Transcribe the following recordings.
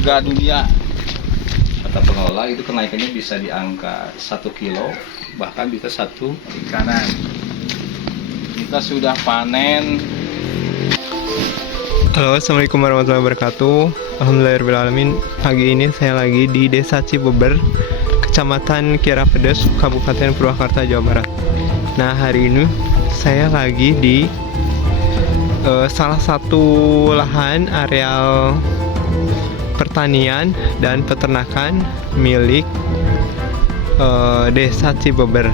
surga dunia. Kata pengelola itu kenaikannya bisa di angka 1 kilo, bahkan bisa 1 ikanan. Kita sudah panen. Halo, assalamualaikum warahmatullahi wabarakatuh. Alhamdulillahirrahmanirrahim. Pagi ini saya lagi di Desa Cibeber, Kecamatan Kiara Pedes, Kabupaten Purwakarta, Jawa Barat. Nah, hari ini saya lagi di salah satu lahan areal pertanian dan peternakan milik Desa Cibeber,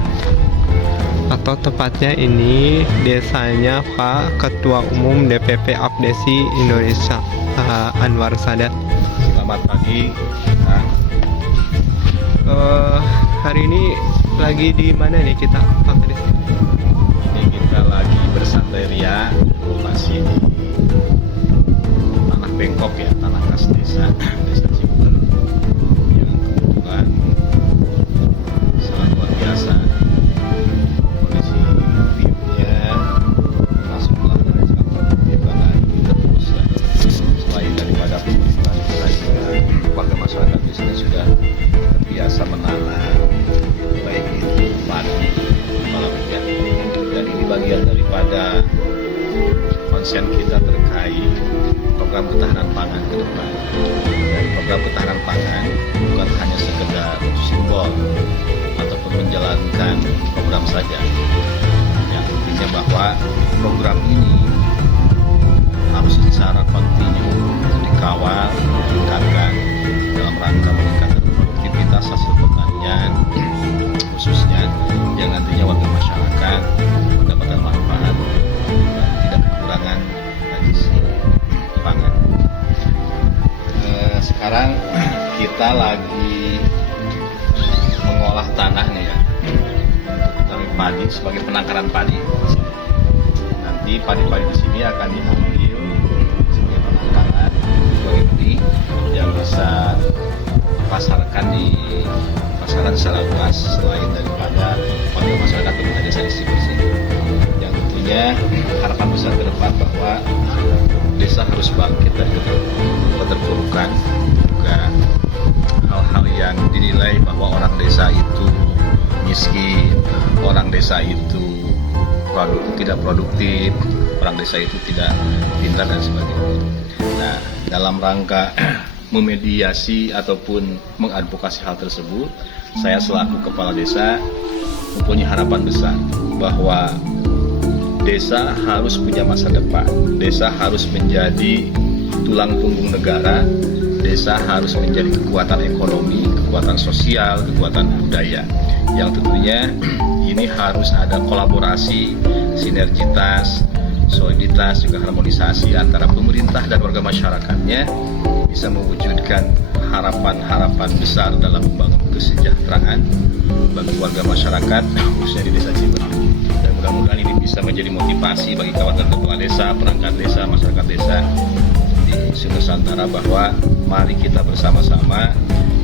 atau tepatnya ini desanya Pak Ketua Umum DPP Apdesi Indonesia, Anwar Sadat. Selamat pagi. Hari ini lagi di mana nih kita, Pak Kades? Ini kita lagi bersantai ria, masih di tanah bengkok ya, tanah khas desa Cibeber, yang kebetulan sangat luar biasa. Kondisi viewnya langsung belakang kita lagi terus ya. Selain daripada pemerintah, kita juga warga masyarakat di sini sudah terbiasa menanam, baik itu padi, palawija, dan ini bagian daripada konsen kita terkait program ketahanan pangan ke depan. Dan program ketahanan pangan bukan hanya sekedar simbol ataupun menjalankan program saja, yang intinya bahwa program ini harus secara kontinu dikawal, ditingkatkan dalam rangka meningkatkan produktivitas hasil pertanian, khususnya yang nantinya warga masyarakat mendapatkan manfaat dan tidak kekurangan dari sisi pangan. Sekarang kita lagi mengolah tanah nih ya, untuk tanam padi sebagai penangkaran padi. Nanti padi-padi di sini akan diambil sebagai penangkaran sebagai benih yang bisa dipasarkan di pasaran secara luas, selain daripada warga masyarakat pemerintah desa distribusi. Yang tentunya harapan besar ke depan bahwa desa harus bangkit dari keterpurukan, juga hal-hal yang dinilai bahwa orang desa itu miskin, orang desa itu tidak produktif, orang desa itu tidak pintar dan sebagainya. Nah, dalam rangka memediasi ataupun mengadvokasi hal tersebut, saya selaku kepala desa mempunyai harapan besar bahwa desa harus punya masa depan, desa harus menjadi tulang punggung negara, desa harus menjadi kekuatan ekonomi, kekuatan sosial, kekuatan budaya, yang tentunya ini harus ada kolaborasi, sinergitas, soliditas, juga harmonisasi antara pemerintah dan warga masyarakatnya, bisa mewujudkan harapan-harapan besar dalam membangun kesejahteraan bagi warga masyarakat, khususnya di Desa Cibeber. Dan mudah-mudahan ini bisa menjadi motivasi bagi kawan-kawan kepala desa, perangkat desa, masyarakat desa di Nusantara, bahwa mari kita bersama-sama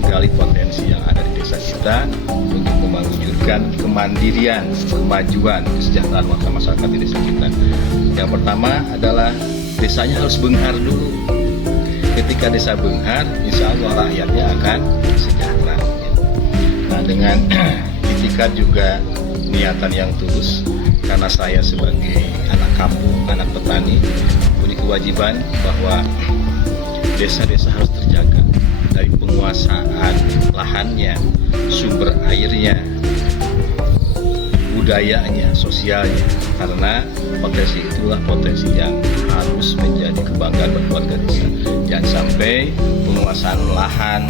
gali potensi yang ada di desa kita untuk mewujudkan kemandirian, kemajuan, kesejahteraan warga masyarakat di desa kita. Yang pertama adalah desanya harus benghar dulu. Ketika desa benghar, insya Allah rakyatnya akan sejahtera. Nah, dengan itikat juga niatan yang tulus, karena saya sebagai anak kampung, anak petani, punya kewajiban bahwa desa-desa harus terjaga dari penguasaan lahannya, sumber airnya, budayanya, sosialnya, karena potensi itulah potensi yang harus menjadi kebanggaan bagi warga desa. Jangan sampai penguasaan lahan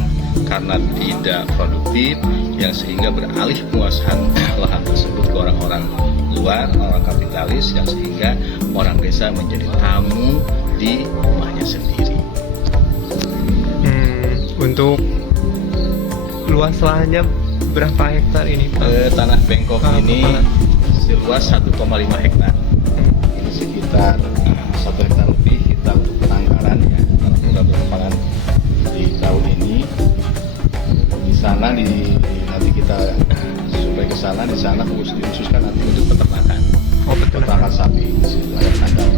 karena tidak produktif, yang sehingga beralih penguasaan lahan tersebut ke orang-orang luar, orang kapitalis, yang sehingga orang desa menjadi tamu di rumahnya sendiri. Untuk luas lahannya berapa hektar ini, Pak? Tanah bengkok ini seluas 1,5 hektar. Ini sekitar 1 hektar lebih kita untuk penangkaran ya, program pangan di tahun ini. Di sana nanti kita supaya ke sana, di sana khususkan nanti untuk peternakan. Peternakan sapi di wilayah kandang.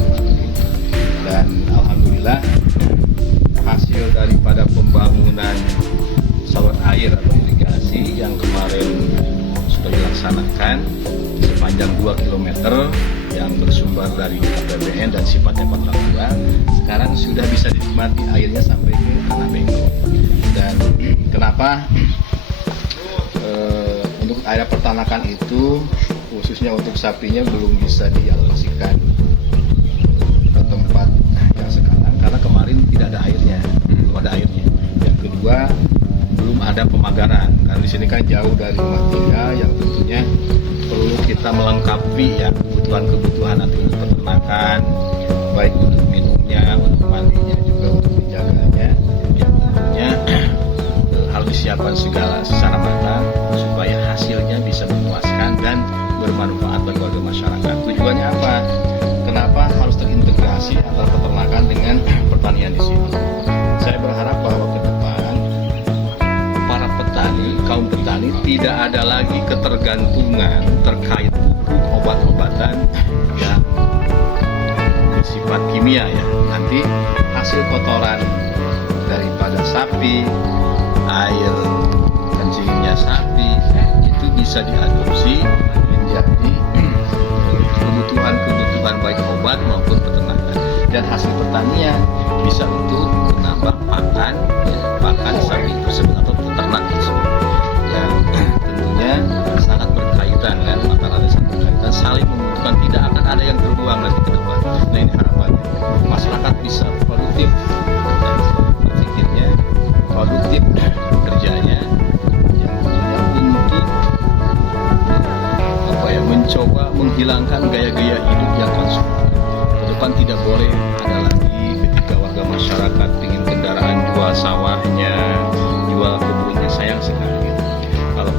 Dan alhamdulillah hasil daripada pembangunan laksanakan sepanjang 2 km yang bersumber dari APBN dan sifatnya kontraktual. Sekarang sudah bisa dinikmati airnya sampai ke Tanah Bengkok. Dan kenapa untuk area peternakan itu khususnya untuk sapinya belum bisa dialokasikan ke tempat yang sekarang, karena kemarin tidak ada airnya, belum ada airnya. Yang kedua, belum ada pemagaran, karena di sini kan jauh dari rumah tinggal yang tentunya perlu kita melengkapi ya kebutuhan nanti untuk peternakan, baik untuk minumnya, untuk mandinya, juga untuk menjaganya, yang tentunya harus disiapkan segala secara matang supaya hasilnya bisa memuaskan dan bermanfaat bagi warga masyarakat. Tujuannya apa? Kenapa harus terintegrasi antara peternakan dengan pertanian di sini? Saya berharap bahwa ke depan para petani, kaum petani tidak ada lagi ketergantungan terkait pupuk obat-obatan yang bersifat kimia ya. Nanti hasil kotoran daripada sapi, air kencingnya sapi itu bisa diadopsi menjadi kebutuhan baik obat maupun peternakan, dan hasil pertanian bisa untuk menambah pakan sapi tersebut atau peternak tersebut. Yang tentunya sangat berkaitan kan, antara sangat berkaitan, saling membutuhkan, tidak akan ada yang terbuang nanti ke depan. Nah ini harapannya masyarakat bisa produktif berpikirnya, produktif kerjanya, yang tentunya untuk mencoba menghilangkan gaya-gaya hidup yang konsumtif. Ke depan tidak boleh ada lagi ketika warga masyarakat ingin kendaraan, jual sawahnya, jual kebunnya, sayang sekali. Kalau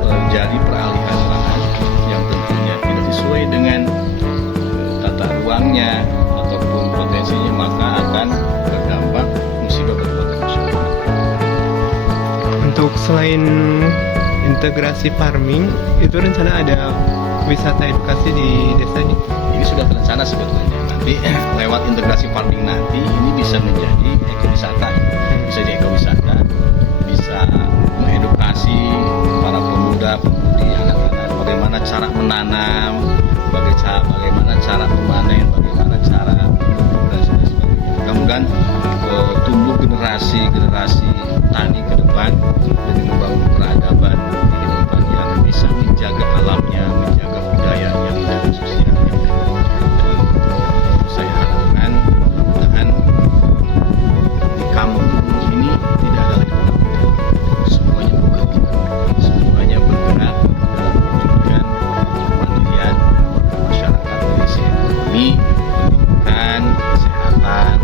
terjadi peralihan lahan yang tentunya tidak sesuai dengan tata ruangnya ataupun potensinya, maka akan berdampak musibah bagi warga masyarakat. Untuk selain integrasi farming, itu rencana ada wisata edukasi di desa ini? Ini sudah terencana sebetulnya. Nanti lewat integrasi farming nanti ini bisa menjadi ekowisata, bisa jadi ekowisata, bisa mengedukasi para pemuda-pemudi, anak-anak bagaimana cara menanam, bagaimana cara memanen, bagaimana cara dan sebagainya. Mudah-mudahan tumbuh generasi tani ke depan demi membangun peradaban kehidupan yang bisa menjaga alamnya, menjaga budayanya, menjaga sosialnya. Saya harapkan mudah-mudahan di kampung ini tidak ada lagi orang muda. Semuanya bekerja, semuanya bergerak dalam mewujudkan kemandirian masyarakat dari sisi ekonomi, pendidikan, kesehatan,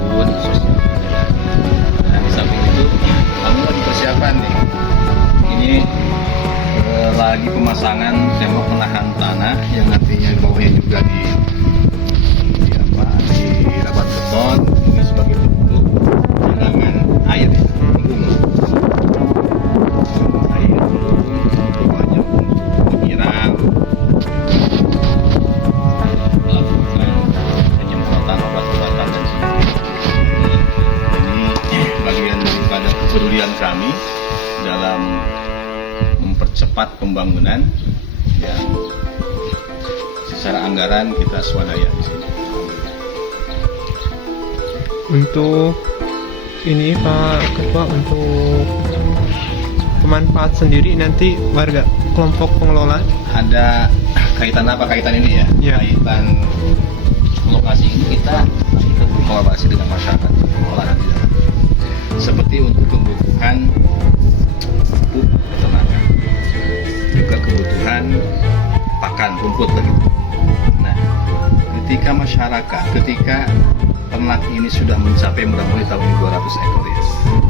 maupun sosial budaya. Dan di samping itu kami lagi persiapan nih. Ini lagi pemasangan tembok penahan tanah yang nantinya di bawahnya juga dirapat beton, ini sebagai bentuk cadangan air ya, penggung. Air penggung, bawahnya untuk menyiram, melakukan penyemprotan obat-obatan dan sebagainya. Ini bagian daripada kepedulian kami dalam mempercepat pembangunan yang secara anggaran kita swadaya di sini. Untuk ini Pak Ketua, untuk pemanfaat sendiri nanti warga kelompok pengelola Ada kaitan apa kaitan ini ya? Ya. Kaitan lokasi ini kita kolaborasi dengan masyarakat pengelola di dalam. Seperti untuk kebutuhan pupuk peternakan, juga kebutuhan pakan rumput begitu. Nah, ketika ternak ini sudah mencapai mudah-mudahan tahun ini 200 ekor ya,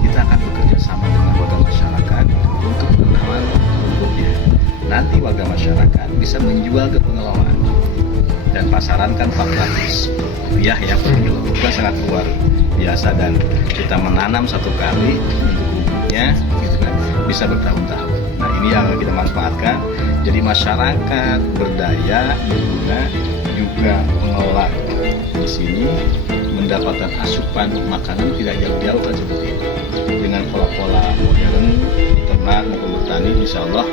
kita akan bekerja sama dengan warga masyarakat untuk penanaman rumputnya. Nanti warga masyarakat bisa menjual ke pengelola dan pasaran kan 400 rupiah ya per kilo, itu kan sangat luar biasa, dan kita menanam satu kali untuk rumputnya gitu kan, bisa bertahun-tahun. Nah ini yang kita manfaatkan, jadi masyarakat berdaya berguna, juga pengelola di sini mendapatkan asupan makanan tidak jauh-jauh kan seperti itu. Dengan pola-pola modern ternak maupun bertani, insya Allah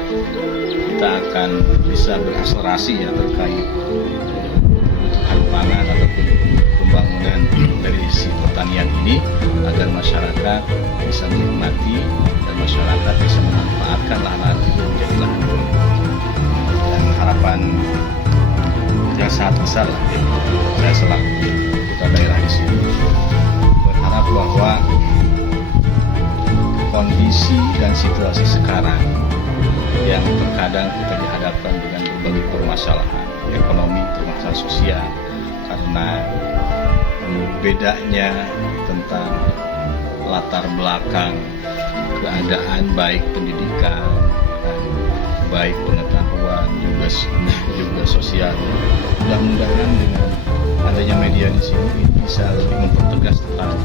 kita akan bisa berakselerasi ya terkait kebutuhan pangan ataupun pembangunan dari si pertanian ini, agar masyarakat bisa menikmati dan masyarakat bisa memanfaatkan lahan itu menjadi lahan guni. Dan harapan yang sangat besar lah, saya selaku putra daerah di sini berharap bahwa kondisi dan situasi sekarang yang terkadang kita dihadapkan dengan berbagai permasalahan ekonomi, permasalahan sosial, karena bedanya tentang latar belakang keadaan, baik pendidikan, baik pengetahuan, juga sosial. Mudah-mudahan dengan adanya media di sini ini bisa lebih mempertegas tentang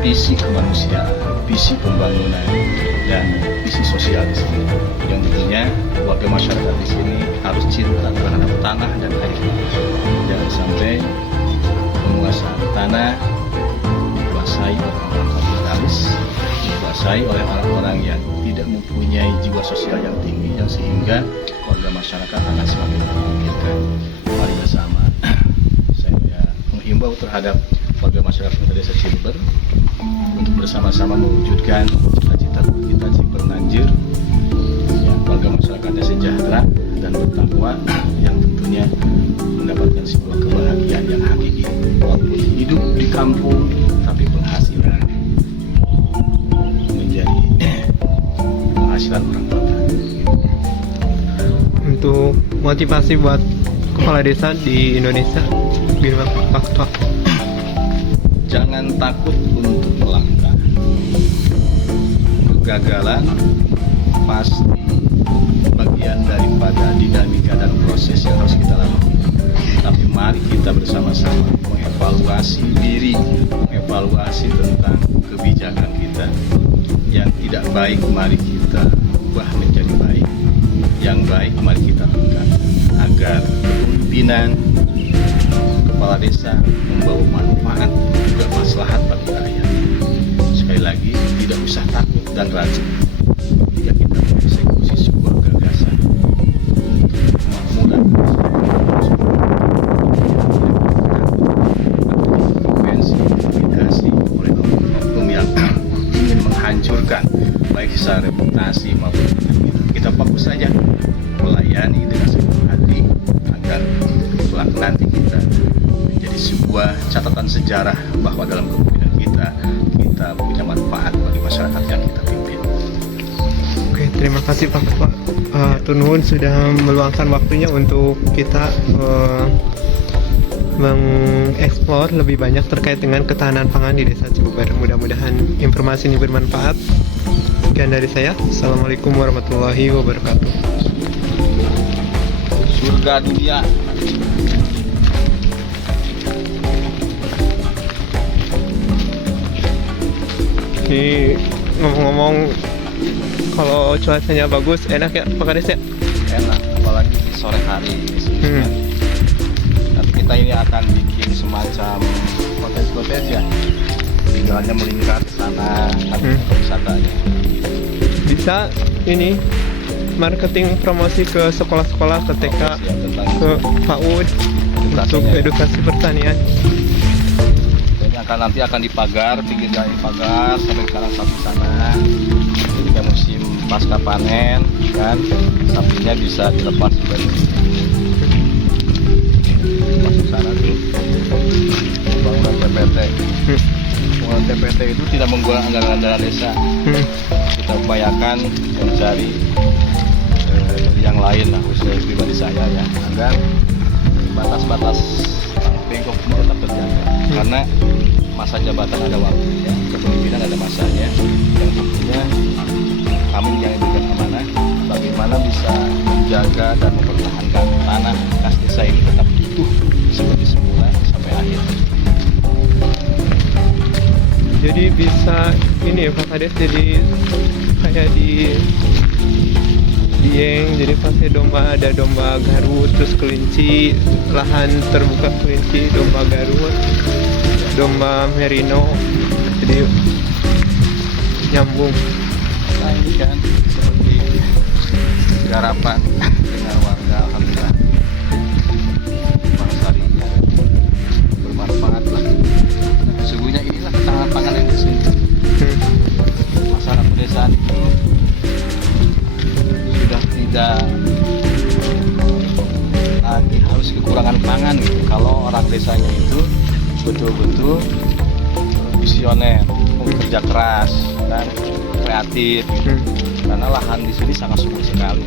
visi kemanusiaan, visi pembangunan, dan visi sosial di sini. Yang tentunya warga masyarakat di sini harus cinta terhadap tanah dan air. Jangan sampai penguasaan tanah dikuasai oleh orang-orang kapitalis, dikuasai oleh orang-orang yang tidak mempunyai jiwa sosial yang tinggi, yang sehingga warga masyarakat akan semakin memikirkan. Mari bersama saya menghimbau terhadap warga masyarakat Desa Cibeber untuk bersama-sama mewujudkan cita-cita kita Cibernanjir, ya, warga masyarakatnya sejahtera dan bertakwa, yang tentunya mendapatkan sebuah kebahagiaan yang hakiki, walaupun hidup di kampung tapi penghasilan menjadi penghasilan orang kota. Untuk motivasi buat kepala desa di Indonesia, gimana Pak? Jangan takut untuk melangkah. Kegagalan pasti bagian daripada dinamika dan proses yang harus kita lalui. Tapi mari kita bersama-sama mengevaluasi diri, mengevaluasi tentang kebijakan kita. Yang tidak baik mari kita ubah menjadi baik. Yang baik mari kita lakukan agar kepemimpinan kepala desa membawa manfaat juga maslahat bagi rakyat. Sekali lagi, tidak usah takut dan ragu jika kita mengeksekusi sebuah gagasan untuk kemakmuran intervensi oleh oknum yang ingin menghancurkan baik secara reputasi maupun kita fokus saja melayani dengan sepenuh hati agar kelak nanti kita menjadi sebuah catatan sejarah bahwa dalam kepemimpinan kita punya manfaat bagi masyarakat yang kita pimpin. Oke, terima kasih Pak. Tunun sudah meluangkan waktunya untuk kita mengeksplor lebih banyak terkait dengan ketahanan pangan di Desa Cibeber. Mudah-mudahan informasi ini bermanfaat. Sekian dari saya. Assalamualaikum warahmatullahi wabarakatuh. Surga dunia. Ini ngomong-ngomong, kalau cuacanya bagus, enak ya Pak Kades ya? Enak, apalagi di sore hari di sini. Dan kita ini akan bikin semacam kontes-kontes ya. Tinggalnya melingkar sana, wisatanya. Bisa ini marketing promosi ke sekolah-sekolah, ke TK, Ya, tentang ke PAUD untuk edukasinya. edukasi pertanian. Ini nanti akan dipagar, pinggir jalan pagar sampai sekarang sapi sana. Ketika musim pasca panen kan, sapinya bisa dilepas juga di sini. Masuk sana tuh bangunan TPT. Bangunan TPT itu tidak menggunakan anggaran dana desa. Kita upayakan mencari yang lain lah, khususnya pribadi saya ya, agar batas-batas bengkok ini tetap terjaga. Karena masa jabatan ada waktunya, kepemimpinan ada masanya, yang tentunya kami yang diberikan amanah bagaimana bisa menjaga dan mempertahankan tanah kas desa ini tetap utuh seperti semula sampai akhir. Jadi bisa ini ya Pak Kades, jadi kayak di Dieng, jadi pasnya domba, ada domba Garut, terus kelinci, lahan terbuka kelinci, domba Garut. domba merino, jadi nyambung. Nah ini kan seperti garapan dengan warga, alhamdulillah bangsarinya bermanfaat lah. Nah, sesungguhnya inilah ketahanan pangan yang sesungguhnya. Masyarakat pedesaan itu sudah tidak lagi harus kekurangan pangan gitu. Kalau orang desanya itu betul-betul visioner, kerja keras dan kreatif gitu. Karena lahan di sini sangat subur sekali.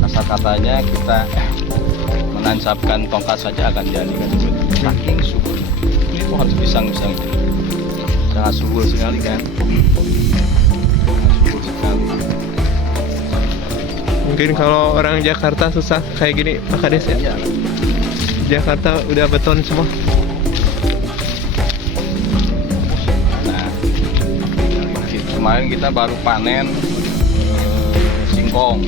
Asal katanya kita menancapkan tongkat saja akan jadi kan, saking subur. Ini tuh harus pisang-pisang sangat subur sekali kan. Sangat subur sekali. Mungkin kalau orang Jakarta susah kayak gini Pak Kades ya. Iya. Jakarta udah beton semua. Nah, kemarin kita baru panen singkong.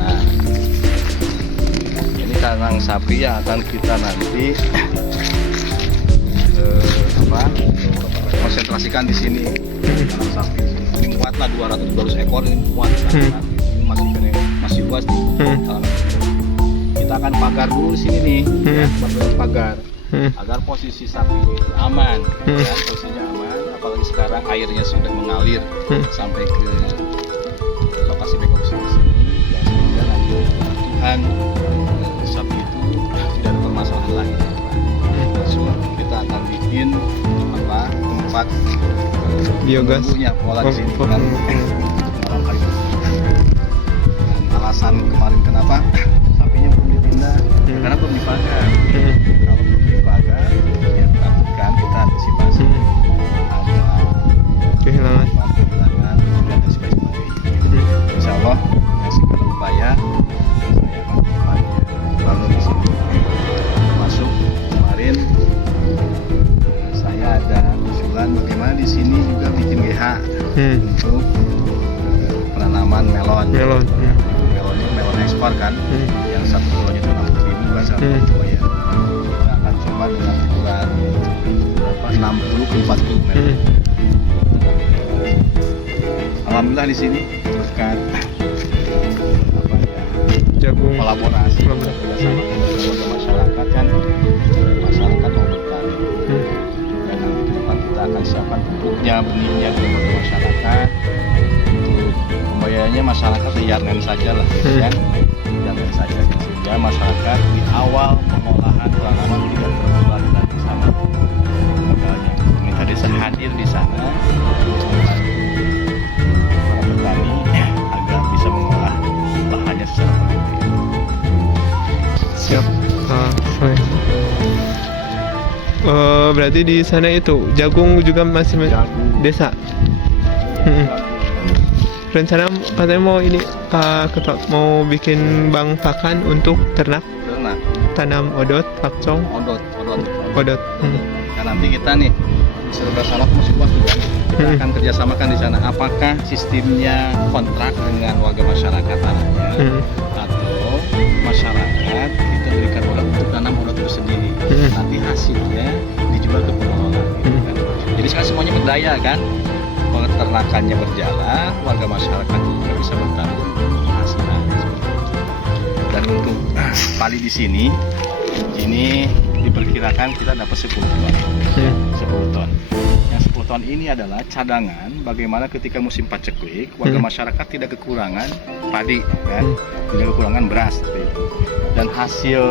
Nah, ini kandang sapi yang akan kita nanti konsentrasikan di sini. Kandang sapi ini muat lah 200 ekor, ini muat. Ini masih luas nih. Kita akan pagar dulu di sini nih, ya, pagar. Agar posisi sapi ini aman, ya, posisinya aman. Apalagi sekarang airnya sudah mengalir sampai ke lokasi backup sini, yang sehingga nanti Tuhan sapi itu tidak ada permasalahan lagi. Langsung kita akan bikin tempat Biogas. tumbuhnya pola di sini kan. Malam hari ini. Dan alasan kemarin kenapa sapinya belum dipindah, karena belum dipagar. Kalau belum dipagar, ya takutkan kita antisipasi ada Kehilangan. kehilangan dan sebagainya. Insya Allah dengan segala upaya saya akan bangun di sini. Masuk kemarin saya ada usulan bagaimana di sini juga bikin GH untuk penanaman melon. Melonnya melon ekspor kan, yang 1 kilonya itu 60.000 kan sama ya. Kita akan coba dengan ukuran berapa 60 ke 40 meter. Alhamdulillah di sini berkat Jagung. kolaborasi bersama warga masyarakat kan, masyarakat mau bertani. Dan nanti ke depan kita akan siapkan pupuknya, benihnya dengan warga masyarakat. Untuk pembayarannya masyarakat liarnen saja lah, kan? Liarnen saja sehingga masyarakat di awal pengolahan tanaman tidak terbebani lagi sama modalnya. Pemerintah desa hadir di sana para petani agar bisa mengolah lahannya secara produktif. Siap. Berarti di sana itu jagung juga masih Jagung. desa. Rencana katanya mau ini Pak Ketua mau bikin bank pakan untuk ternak, Ternak, tanam odot, pakcong, odot. odot. Nah nanti kita nih serba salah masih luas juga. Kita akan kerjasamakan di sana. Apakah sistemnya kontrak dengan warga masyarakat tanahnya, atau masyarakat kita berikan modal untuk tanam odot itu sendiri. Nanti hasilnya dijual ke pengelola. Gitu kan. Jadi sekarang semuanya berdaya kan. Peternakannya berjalan, warga masyarakat juga bisa bertanggung hasilnya. Dan untuk padi di sini, ini diperkirakan kita dapat 10 ton. 10 ton. Yang 10 ton ini adalah cadangan bagaimana ketika musim paceklik warga masyarakat tidak kekurangan padi kan, tidak kekurangan beras seperti itu. Dan hasil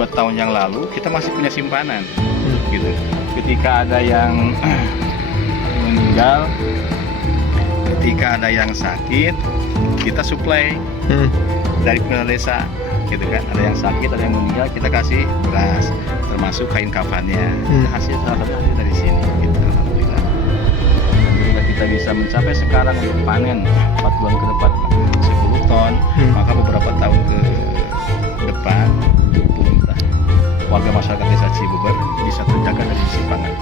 2 tahun yang lalu kita masih punya simpanan gitu. Ketika ada yang meninggal, ketika ada yang sakit, kita suplai dari pemerintah desa gitu kan. Ada yang sakit, ada yang meninggal, kita kasih beras termasuk kain kafannya. Hasil salah satu hasil dari sini gitu, alhamdulillah. Dan jika kita bisa mencapai sekarang untuk panen 4 bulan ke depan 10 ton, maka beberapa tahun ke depan untuk pemerintah warga masyarakat desa Cibeber bisa terjaga dari sisi pangan.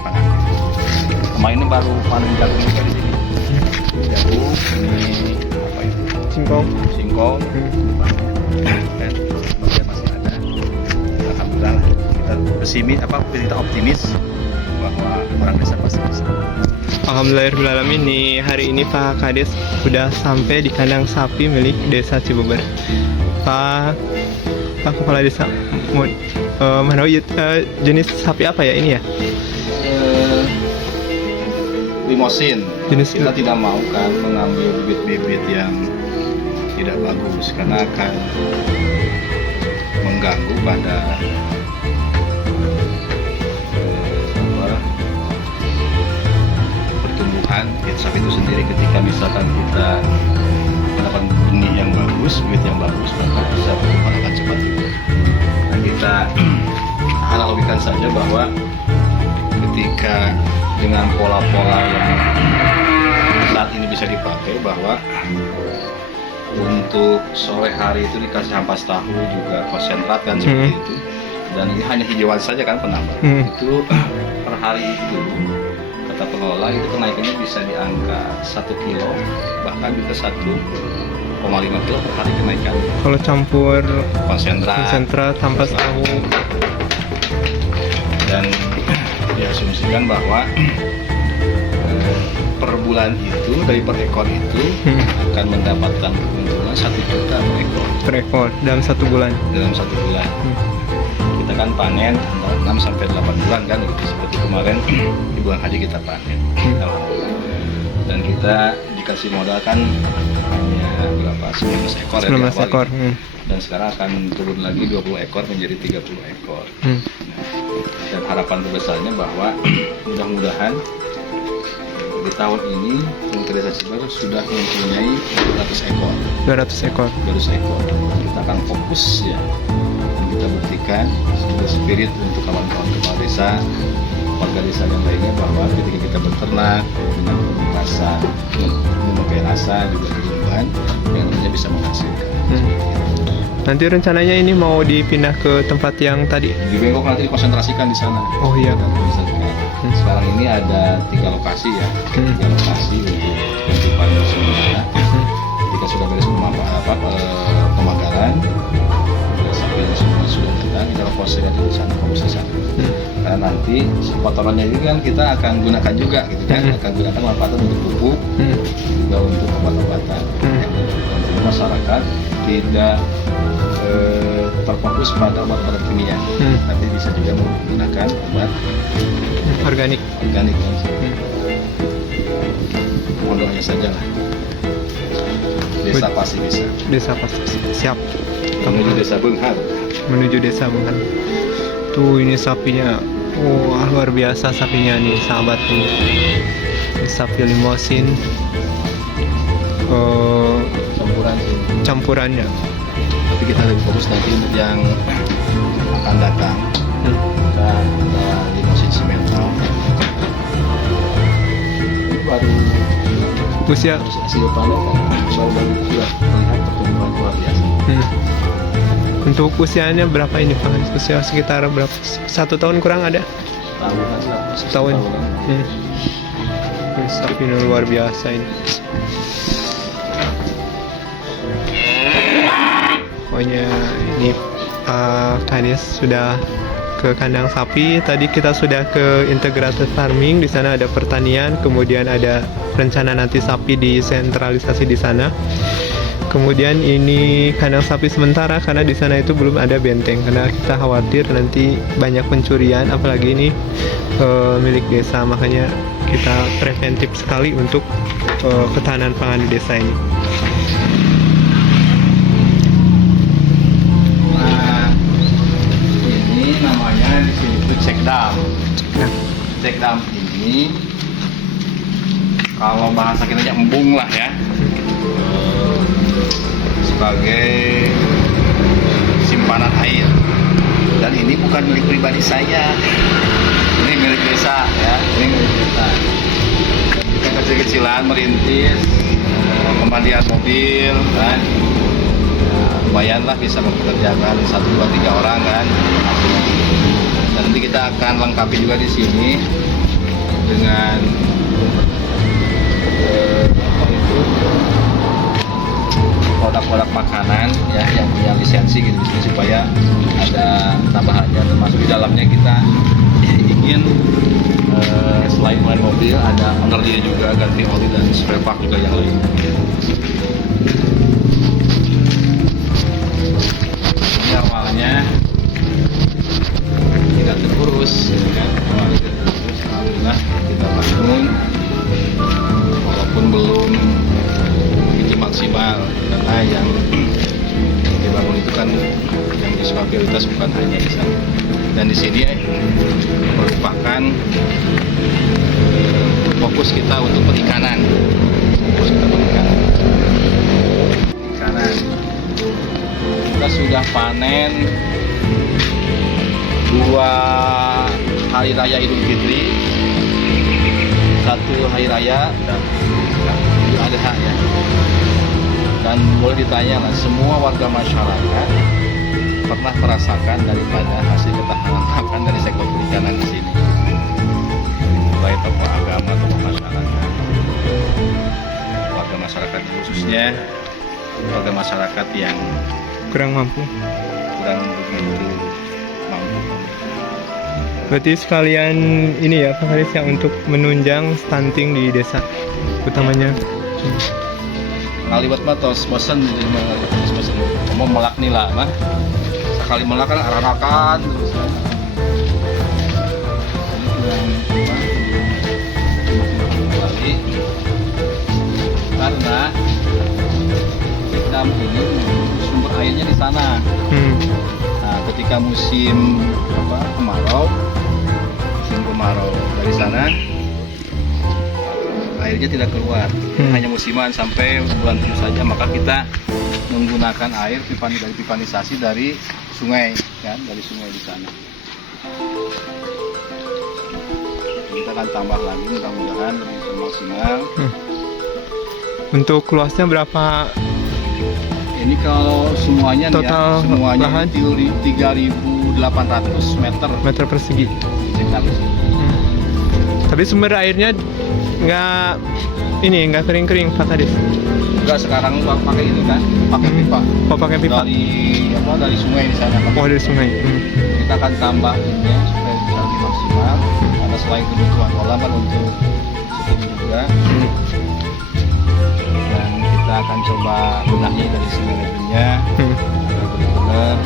Kemarin ini baru panen jagung juga di sini. Jagung ini apa itu? Singkong. Dan masih ada. Alhamdulillah kita optimis bahwa orang desa pasti bisa. Alhamdulillahirrahmanirrahim nih, hari ini Pak Kades sudah sampai di kandang sapi milik Desa Cibeber. Pak Kepala Desa, mana jenis sapi apa ya ini ya? Limosin. Jenis Kita tidak mau kan mengambil bibit-bibit yang tidak bagus karena akan mengganggu pada pertumbuhan sapi itu sendiri. Ketika misalkan kita mendapatkan benih yang bagus, bibit yang bagus, maka bisa pertumbuhan akan cepat juga. Nah, kita analogikan saja bahwa ketika dengan pola-pola yang saat ini bisa dipakai, bahwa untuk sore hari itu dikasih ampas tahu juga konsentrat kan seperti itu, dan ini hanya hijauan saja kan penambah itu per hari itu kata pengelola itu kenaikannya bisa di angka 1 kilo bahkan bisa 1,5 kilo per hari kenaikan kalau campur konsentrat ampas tahu, dan diasumsikan bahwa per bulan itu dari per ekor itu akan mendapatkan keuntungan 1 juta per ekor dalam 1 bulan. Kita kan panen antara 6 sampai 8 bulan kan gitu, seperti kemarin di bulan haji kita panen. Alhamdulillah. Dan kita dikasih modal kan hanya berapa 19 ekor 19 ekor. Dan sekarang akan turun lagi 20 ekor menjadi 30 ekor. Dan harapan terbesarnya bahwa mudah-mudahan di tahun ini Pemerintah Desa Cibeber sudah mempunyai 200 ekor. Kita akan fokus ya, dan kita buktikan sebagai spirit untuk kawan-kawan kepala desa, warga desa yang lainnya, bahwa ketika kita berternak dengan rasa, memakai rasa juga kehidupan yang tentunya bisa menghasilkan. Nanti rencananya ini mau dipindah ke tempat yang tadi Di Bengkok nanti dikonsentrasikan di sana. Oh iya. Sekarang ini ada 3 lokasi ya, 3 lokasi untuk penutupan sementara. Ketika sudah beres pemagaran, sapi semua sudah datang, kita posisikan di sana, karena nanti potongannya ini kan kita akan gunakan juga, gitu kan, akan gunakan manfaatnya untuk pupuk, juga untuk obat-obatan. Untuk masyarakat tidak terfokus pada obat-obat kimia, tapi bisa juga menggunakan obat organik kan. Modalnya saja lah. Desa pasti bisa. Siap. Menuju Desa Beunghan. Tuh ini sapinya, wah luar biasa sapinya nih sahabat nih. Ini sapi limosin, campurannya. Tapi kita lebih fokus nanti untuk yang akan datang. Kita ada limosin simental. Ini baru usia hasil panen kan, sudah terlihat pertumbuhan luar biasa. Untuk usianya berapa ini Pak? Usia sekitar berapa? 1 tahun kurang ada? Setahun. Ini sapi luar biasa ini. Pokoknya ini Kades sudah ke kandang sapi. Tadi kita sudah ke integrated farming, di sana ada pertanian, kemudian ada rencana nanti sapi disentralisasi di sana. Kemudian ini kandang sapi sementara karena di sana itu belum ada benteng, karena kita khawatir nanti banyak pencurian, apalagi ini milik desa, makanya kita preventif sekali untuk ketahanan pangan di desa ini. Namanya di sini itu cekdam. Cekdam ini kalau bahasa kita embung lah ya, sebagai simpanan air. Dan ini bukan milik pribadi saya, ini milik desa ya, ini milik desa. Dan kita kecil-kecilan merintis pemandian mobil kan. Lumayan lah bisa mempekerjakan 1, 2, 3 orang kan. Dan nanti kita akan lengkapi juga di sini dengan produk-produk makanan ya yang punya lisensi gitu di sini, supaya ada tambahannya, termasuk di dalamnya kita ingin selain main mobil ada underlay juga, ganti oli dan spare part juga yang lain. Ini awalnya tidak terurus ya, awalnya tidak terurus. Alhamdulillah kita bangun walaupun belum begitu maksimal, karena yang dibangun itu kan yang disuka prioritas bukan hanya di sana, dan di sini merupakan fokus kita untuk perikanan. Kita sudah panen 2 hari raya Idul Fitri, 1 hari raya dan Idul Adha ya. Dan boleh ditanya lah, semua warga masyarakat pernah merasakan daripada hasil ketahanan makan dari sektor perikanan di sini. Mulai tokoh agama, tokoh masyarakat, warga masyarakat khususnya warga masyarakat yang kurang mampu. kurang begitu mampu. Berarti sekalian ini ya Pak Haris ya, untuk menunjang stunting di desa utamanya. Kaliwat mah tos bosen, mau melak nih lah mah. Sekali melak kan arah-arakan terus. Kembali karena kita ini sumber airnya di sana. Nah, ketika musim kemarau dari sana airnya tidak keluar, hanya musiman sampai bulan 7 saja, maka kita menggunakan air dari pipanisasi dari sungai kan, dari sungai di sana. Kita akan tambah lagi, mudah-mudahan lebih maksimal. Untuk luasnya berapa? Ini kalau semuanya total nih ya, semuanya lahan? 3.800 meter persegi. sekitar di sini. Tapi sumber airnya nggak kering-kering Pak Haris. Enggak, sekarang pakai ini kan, pakai pipa. Oh, pakai pipa. Dari sungai di sana. Oh, dari sungai. Kita akan tambah ini supaya bisa lebih maksimal. Karena selain kebutuhan kolam kan untuk ini juga. Dan kita akan coba benahi dari segi manajemennya agar benar-benar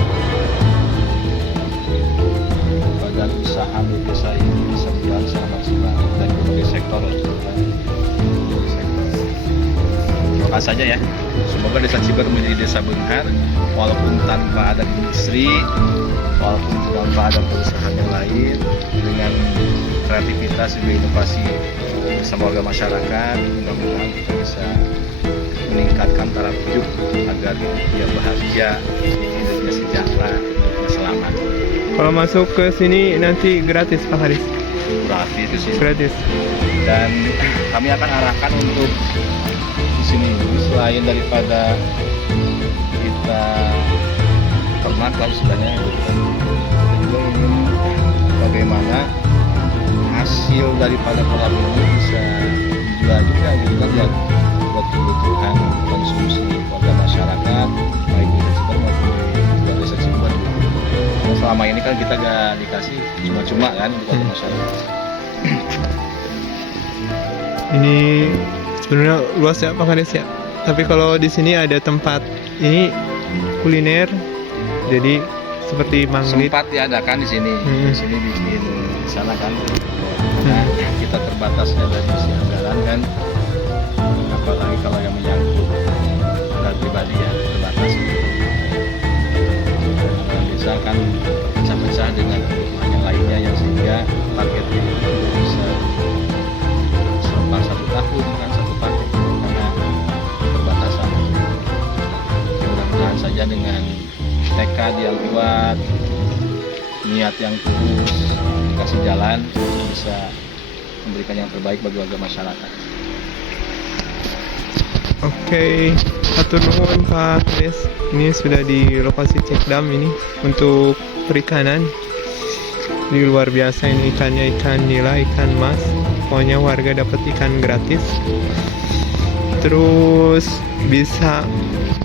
badan usaha di desa ini bisa berjalan secara maksimal dari berbagai sektor. Doakan saja ya, semoga desa Ciber menjadi desa benghar, walaupun tanpa ada industri, walaupun tanpa ada perusahaan yang lain, dengan kreativitas dan inovasi bersama warga masyarakat, mudah-mudahan kita bisa meningkatkan taraf hidup agar dia bahagia, hidupnya sejahtera, hidupnya selamat. Kalau masuk ke sini nanti gratis Pak Haris. Gratis di sini. Gratis. Dan kami akan arahkan untuk di sini selain daripada kita ternak lah istilahnya, kita juga ingin bagaimana hasil daripada kolam ini bisa dijual juga gitu kan, buat kebutuhan konsumsi warga masyarakat baik di desa Ciber maupun di luar desa Ciber. Nah, selama ini kan kita gak dikasih cuma-cuma kan buat masyarakat. Ini sebenarnya luas ya Pak Haris ya. Tapi kalau di sini ada tempat ini kuliner, jadi seperti manglit. Sempat diadakan di sini. Di sini bikin di sana kan. Nah, kita terbatasnya dari sisi anggaran kan. Apalagi kalau yang menyangkut kendaraan pribadi ya terbatas. Bisa kan pecah-pecah dengan kebutuhan yang lainnya yang sehingga targetnya itu bisa selama 1 tahun kan 1 tahun karena keterbatasan. Mudah-mudahan saja dengan tekad yang kuat, niat yang tulus, dikasih jalan bisa memberikan yang terbaik bagi warga masyarakat. Oke, atur nuhun Pak Haris. Ini sudah di lokasi cek dam ini untuk perikanan. Ini luar biasa ini ikannya, ikan nila, ikan mas. Pokoknya warga dapat ikan gratis. Terus bisa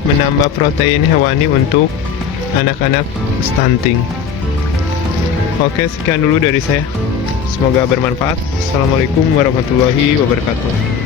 menambah protein hewani untuk anak-anak stunting. Oke, sekian dulu dari saya. Semoga bermanfaat. Assalamualaikum warahmatullahi wabarakatuh.